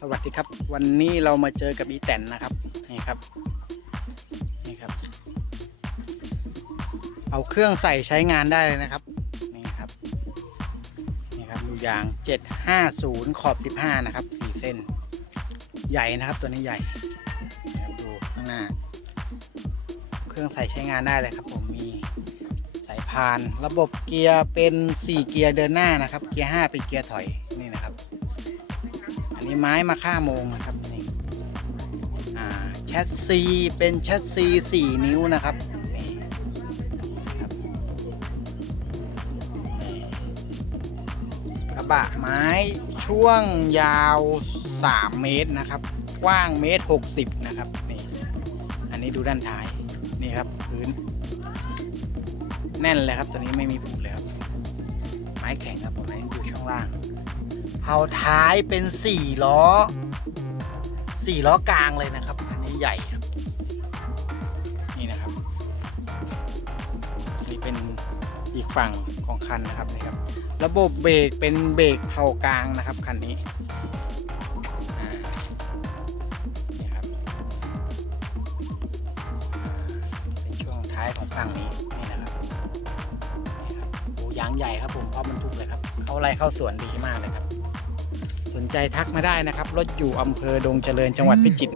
สวัสดีครับ วันนี้เรามาเจอกับอีแตนนะครับ นี่ครับ นี่ครับ เอาเครื่องใส่ใช้งานได้เลยนะครับ นี่ครับ นี่ครับดูยาง 750 ขอบ 15 นะครับ4เส้น ใหญ่นะครับ ตัวนี้ใหญ่นะครับดูข้างหน้า เครื่องใส่ใช้งานได้เลยครับ ผม มีสายพาน ระบบเกียร์เป็น 4 เกียร์เดินหน้านะครับ เกียร์ 5 เป็นเกียร์ถอย นี่นะครับ นี้ไม้มาค่าโมงนะครับนี่อ่าแชสซีเป็นแชสซีสี่นิ้วนะครับนี่ครับกระบะไม้ช่วงยาว3เมตรนะครับ กว้างเมตร60นะครับนี่อันนี้ดูด้านท้ายนี่ครับพื้น แน่นเลยครับตัวนี้ไม่มีผุเลยครับไม้แข็งครับผมอันนี้อยู่ช่องล่าง เผาท้ายเป็นสี่ล้อสี่ล้อกลางเลยนะครับ อันนี้ใหญ่ครับ นี่นะครับ นี่เป็นอีกฝั่งของคันนะครับนี่ครับ ระบบเบรกเป็นเบรกเผากลางนะครับคันนี้านี่ครับเป็นช่วงท้ายของฝั่งนี้นี่นะครับนี่ครับโอ้ยางใหญ่ครับผมเพราะมันทุกเลยครับ เข้าไร่เข้าสวนดีมากเลยครับ สนใจทักมาได้นะครับ รถอยู่อำเภอดงเจริญจังหวัดพิจิตร